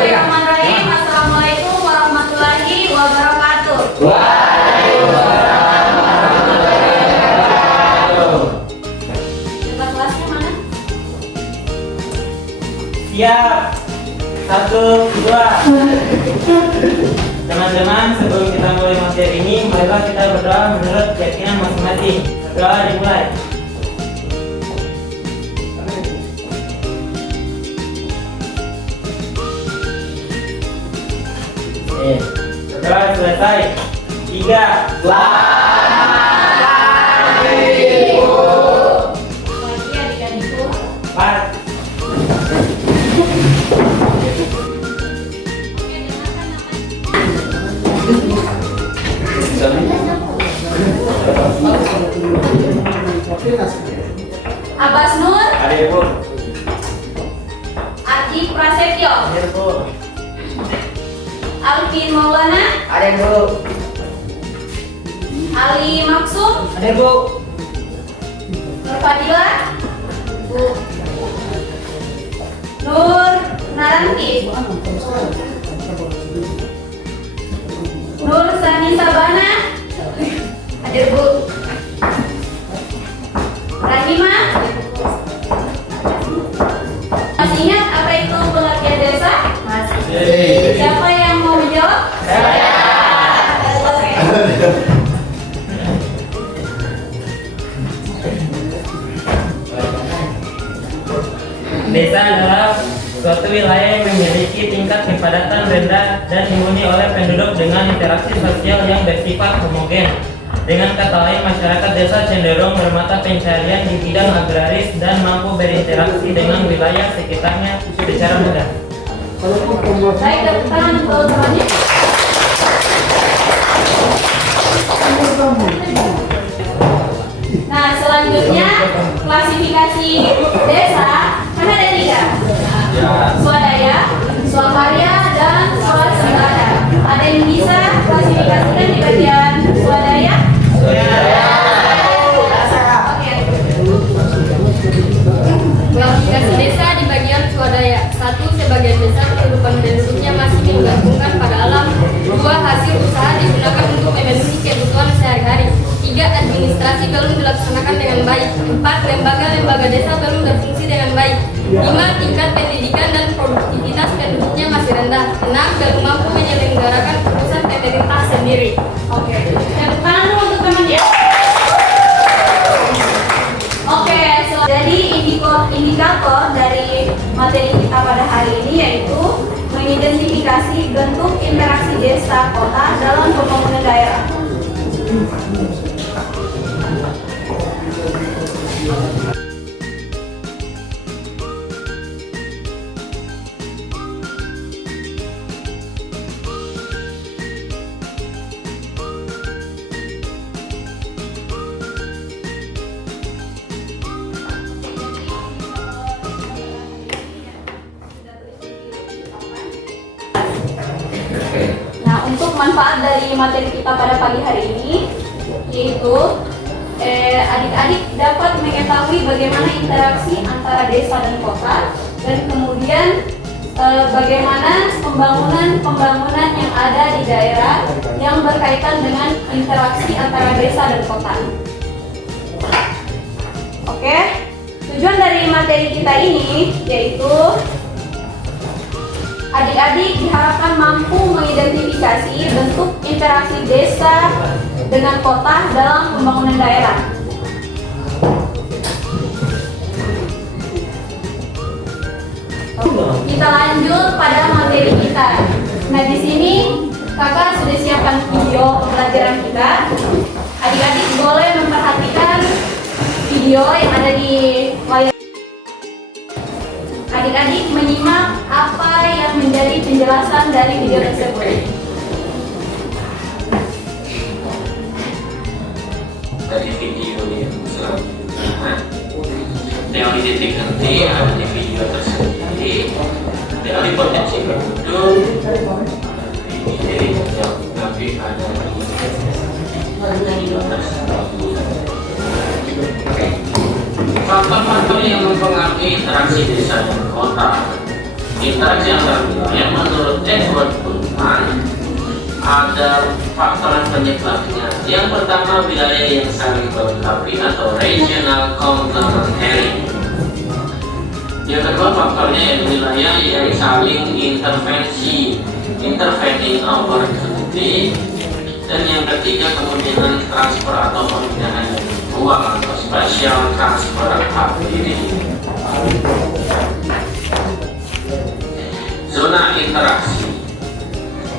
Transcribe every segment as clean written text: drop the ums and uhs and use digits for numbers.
Bismillahirrahmanirrahim. Assalamualaikum warahmatullahi wabarakatuh. Coba kelasnya mana? Siap. 1, 2. Teman-teman, sebelum kita mulai materi ini, marilah kita berdoa menurut keyakinan masing-masing. Doa dimulai. Setelah selesai, 3. Lagi adik-adikku. 4. Oke, dengarkan namanya. Abbas Nur, Ada Bu. Ardi Prasetyo, Ada Bu. Alvin Maulana, Ada Bu. Ali Maksum, Ada Bu. Nur Fadila, Bu. Nur Naranti, Nur Sani Sabana, hadir Bu. Rahima, masih ingat apa itu pengertian desa? Masih. Siapa yang mau menjawab? Saya. Desa adalah suatu wilayah yang memiliki tingkat kepadatan rendah dan dihuni oleh penduduk dengan interaksi sosial yang bersifat homogen. Dengan kata lain, masyarakat desa cenderung bermata pencaharian di bidang agraris dan mampu berinteraksi dengan wilayah sekitarnya secara mudah. Baik, tepuk tangan untuk temannya. Nah, selanjutnya klasifikasi desa kan ada 3. Swadaya, swakarya, dan swasembada. Ada yang bisa klasifikasikan di bagian swadaya? Oke. Klasifikasi desa di bagian swadaya. 1. Sebagian besar kehidupan penduduknya masih menggantungkan pada alam. 2. Hasil usaha digunakan untuk memenuhi kebutuhan sehari-hari. 3. Administrasi belum dilaksanakan dengan baik. 4. Lembaga-lembaga desa belum berfungsi dengan baik. 5. Tingkat pendidikan dan produktivitas penduduknya masih rendah. 6. Belum mampu menyelenggarakan keputusan pemerintah sendiri. Oke. Tepuk tangan dulu untuk temannya. Oke, jadi indikator dari materi kita pada hari ini yaitu mengidentifikasi bentuk interaksi desa kota dalam pembangunan daerah. Nah, untuk manfaat dari materi kita pada pagi hari ini yaitu adik-adik dapat mengetahui bagaimana interaksi antara desa dan kota dan kemudian bagaimana pembangunan yang ada di daerah yang berkaitan dengan interaksi antara desa dan kota. Oke, tujuan dari materi kita ini yaitu adik-adik diharapkan mampu mengidentifikasi bentuk interaksi desa dengan kota dalam pembangunan daerah. Kita lanjut pada materi kita. Nah, di sini kakak sudah siapkan video pembelajaran kita. Adik-adik boleh memperhatikan video yang ada di layar. Adik-adik menyimak apa yang menjadi penjelasan dari video tersebut. Dari video yang selanjutnya teori titik henti ada di video tersendiri, teori potensi penduduk ini yang tapi ada di video tersebut. Faktor-faktor yang mempengaruhi interaksi desa dan kota interaksi antar wilayah menurut Edward Bullman ada faktor penyebabnya. Yang pertama, wilayah yang saling melengkapi atau regional complementary. Yang kedua, faktornya yaitu wilayah yang saling intervensi, intervening opportunity. Dan yang ketiga, kemungkinan transfer atau pemindahan uang atau spatial transfer ability. Zona interaksi.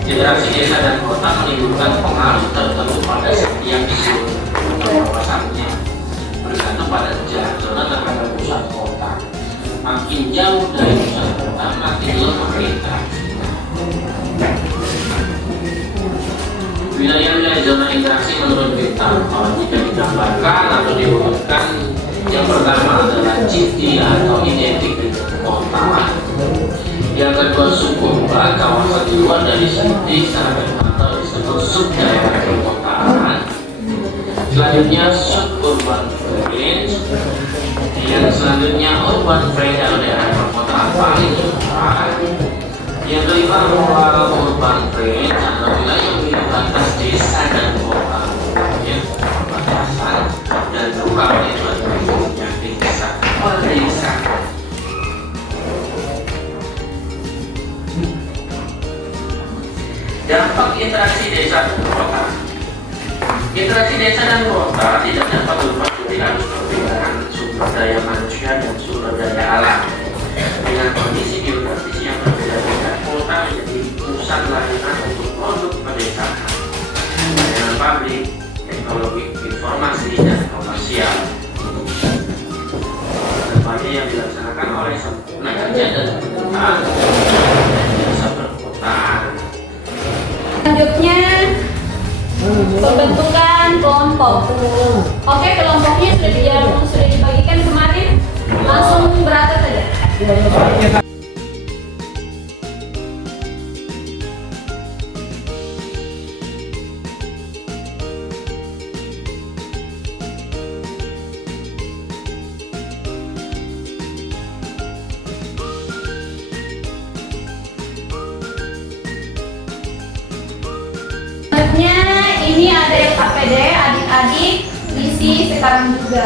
Interaksi desa dan kota menimbulkan pengaruh tertentu pada setiap isu kawasannya, bergantung pada jarak zona terhadap pusat kota. Makin jauh dari pusat kota, makin lemah interaksinya. Wilayah-wilayah zona interaksi menurut kita, kalau jika digambarkan atau diurutkan, yang pertama adalah city atau identik dengan kota. Yang kedua, suburban, kawasan di luar dari city atau disebut sub daerah perkotaan. Selanjutnya suburban fringe. Yang selanjutnya urban fringe atau daerah perkotaan paling utara. Yang kelima, rural urban fringe atau wilayah batas desa dan kota, yang perbatasan, dan rural itu adalah desa. Dampak interaksi desa dan kota. Interaksi desa dan kota tidak dapat lepas dari arus perbedaan sumber daya manusia dan sumber daya alam. Dengan kondisi geografis yang berbeda-beda, kota menjadi pusat layanan untuk produk pedesaan, layanan pabrik, teknologi informasi, dan komersial. Kedepannya yang dilaksanakan oleh sempurna kerja dan pemerintahan dan jasa perkotaan. Selanjutnya pembentukan kelompok. Oke, kelompoknya sudah dibagikan kemarin. Langsung berangkat saja. Selanjutnya ini ada yang KPD, adik-adik isi sekarang juga.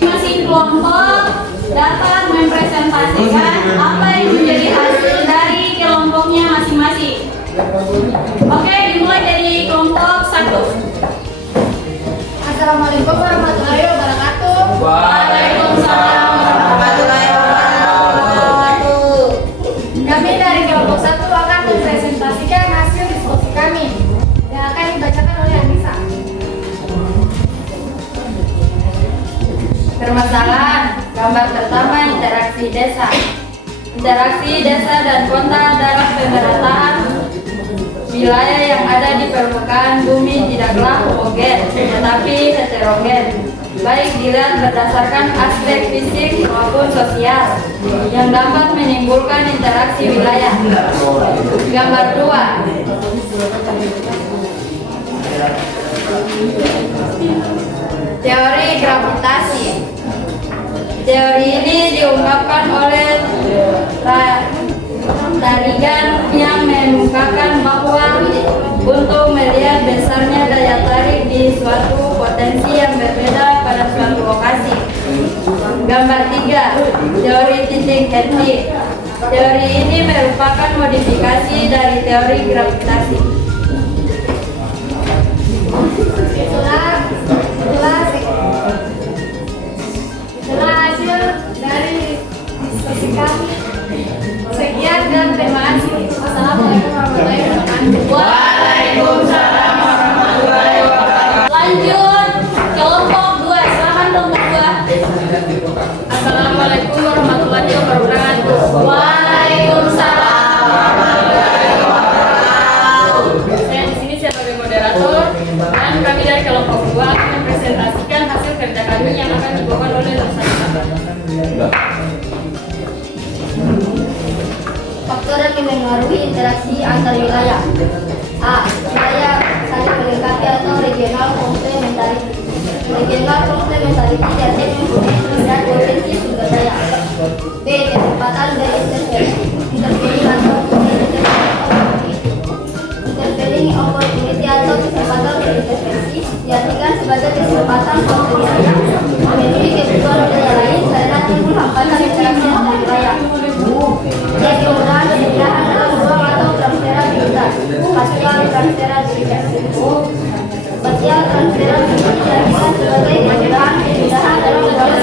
Masing kelompok dapat mempresentasikan apa yang menjadi hasil dari kelompoknya masing-masing. Oke, dimulai dari kelompok 1. Assalamualaikum warahmatullahi wabarakatuh. Waalaikumsalam warahmatullahi wabarakatuh. Kami dari kelompok 1 akan mempresentasikan hasil diskusi kami yang akan dibacakan oleh Anissa. Permasalahan gambar pertama, interaksi desa. Interaksi desa dan kota dalam pemerataan wilayah yang ada di permukaan bumi tidaklah homogen, tetapi heterogen, baik dilihat berdasarkan aspek fisik maupun sosial yang dapat menimbulkan interaksi wilayah. Gambar 2. Teori gravitasi. Teori ini diungkapkan oleh Tarigan yang mengungkapkan bahwa untuk melihat besarnya daya tarik di suatu potensi yang berbeda pada suatu lokasi. Gambar 3. Teori titik Hertz. Teori ini merupakan modifikasi dari teori gravitasi. Itulah hasil dari diskusi kami. Sekian dan terima kasih. Wassalamualaikum warahmatullahi wabarakatuh. Waalaikumsalam warahmatullahi wabarakatuh. Lanjut kelompok 2. Silakan kelompok 2. Assalamualaikum warahmatullahi wabarakatuh. Waalaikumsalam warahmatullahi wabarakatuh. Saya di sini sebagai moderator dan kami dari kelompok 2 akan mempresentasikan hasil kerja kami yang akan dibawakan oleh dosen. Faktor yang mempengaruhi interaksi antar wilayah. A. Wilayah saling melengkapi atau regional complementarity. Regional complementarity artinya mempunyai perbedaan potensi sumber daya. B. Kecepatan intervening atau intervening opportunity atau kesempatan berintervensi diartikan sebagai kesempatan suatu wilayah memenuhi kebutuhan wilayah lain karena timbul hambatan interaksi antar wilayah. C. Kemudahan pemindahan dalam ruang atau transferabilitas. Spatial transferabilitas. Spatial transferabilitas diartikan sebagai kemudahan pemindahan dalam ruang atau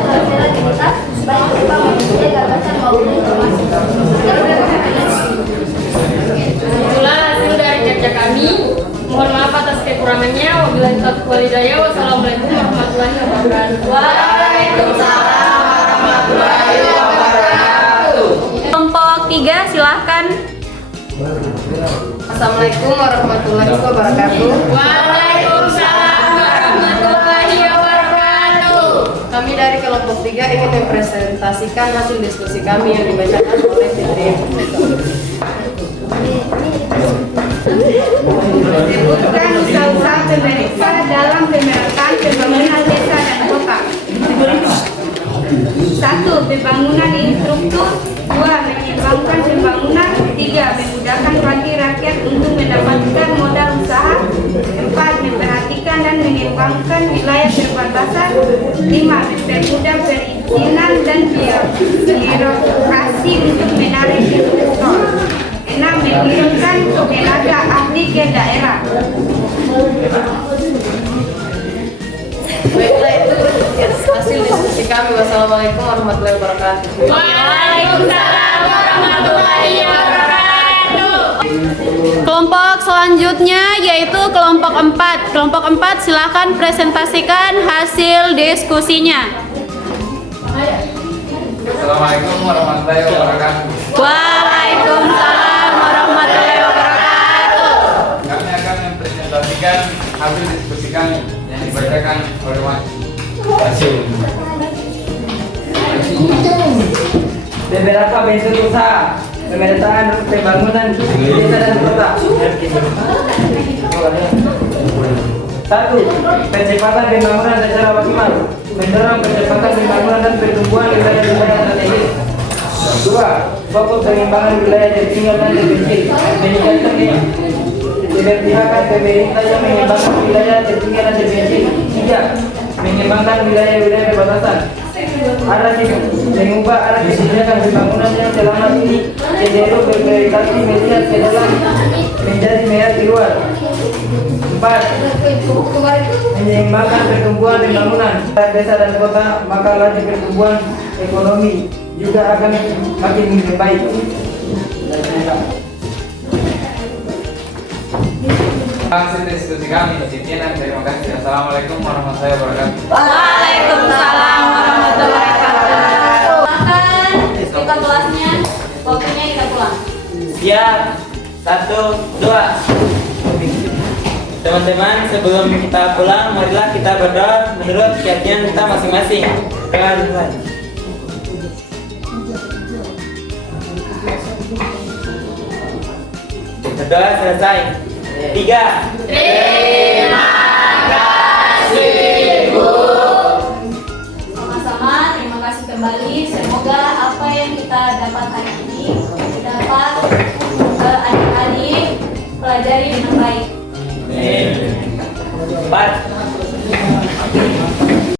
transferabilitas baik berupa manusia, gagasan maupun informasi. Itulah hasil dari kerja kami. Mohon maaf atas kekurangannya. Wabillahi taufiq wal hidayah. Wassalamualaikum warahmatullahi wabarakatuh. Waalaikumsalam warahmatullahi wabarakatuh. Kelompok 3 silahkan. Assalamualaikum warahmatullahi wabarakatuh. Waalaikumsalam warahmatullahi wabarakatuh. Kami dari kelompok 3 ingin mempresentasikan hasil diskusi kami yang dibacakan oleh Fitri. Sebutkan usaha-usaha pemerintah dalam pemerataan pembangunan desa dan kota. 1. Pembangunan infrastruktur. 2. Menyeimbangkan pembangunan. 3. Memudahkan bagi rakyat untuk mendapatkan modal usaha. 4. Memperhatikan dan mengembangkan wilayah perbatasan. 5. Mempermudah perizinan dan birokrasi untuk menarik investor. 6. Mengirimkan tenaga ahli ke daerah. Baiklah, itu hasil diskusi kami. Wassalamualaikum warahmatullahi wabarakatuh. Waalaikumsalam warahmatullahi wabarakatuh. Kelompok selanjutnya yaitu kelompok 4. Kelompok 4 silakan presentasikan hasil diskusinya. Assalamualaikum warahmatullahi wabarakatuh. Waalaikumsalam warahmatullahi wabarakatuh. Kami akan mempresentasikan hasil diskusi kami yang dibacakan oleh Wasil. Beberapa bentuk usaha pemerataan pembangunan desa dan kota. 1. Percepatan pembangunan secara maksimal, mendorong percepatan pembangunan dan pertumbuhan wilayah-wilayah strategis. 2. Fokus pengembangan wilayah tertinggal dan terpencil, meningkatkan keberpihakan pemerintah yang mengembangkan wilayah tertinggal dan terpencil. 3. Mengembangkan wilayah-wilayah perbatasan. Mengubah arah kebijakan pembangunan yang selama ini cenderung berorientasi melihat ke dalam menjadi melihat di luar. 4. Menyeimbangkan pertumbuhan pembangunan desa dan kota, maka laju pertumbuhan ekonomi juga akan makin membaik. Hasil diskusi kami. Sekian, terima kasih. Assalamualaikum warahmatullahi wabarakatuh. Waalaikumsalam warahmatullahi wabarakatuh. Silakan buka kelasnya. Waktunya kita pulang. Siap. 1, 2. Teman-teman, sebelum kita pulang, marilah kita berdoa menurut keyakinan kita masing-masing. Dengan Tuhan. Berdoa selesai. 3. Terima kasih, Bu. Sama-sama, terima kasih kembali. Semoga apa yang kita dapat hari ini dapat adik-adik pelajari dengan baik. 4.